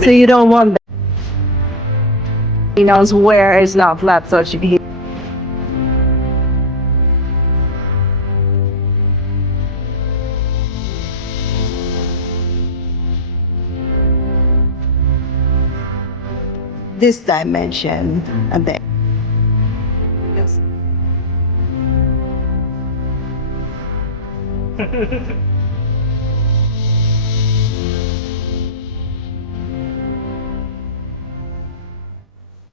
So you don't want that. He knows where is not flat, so he. This dimension and then. Yes.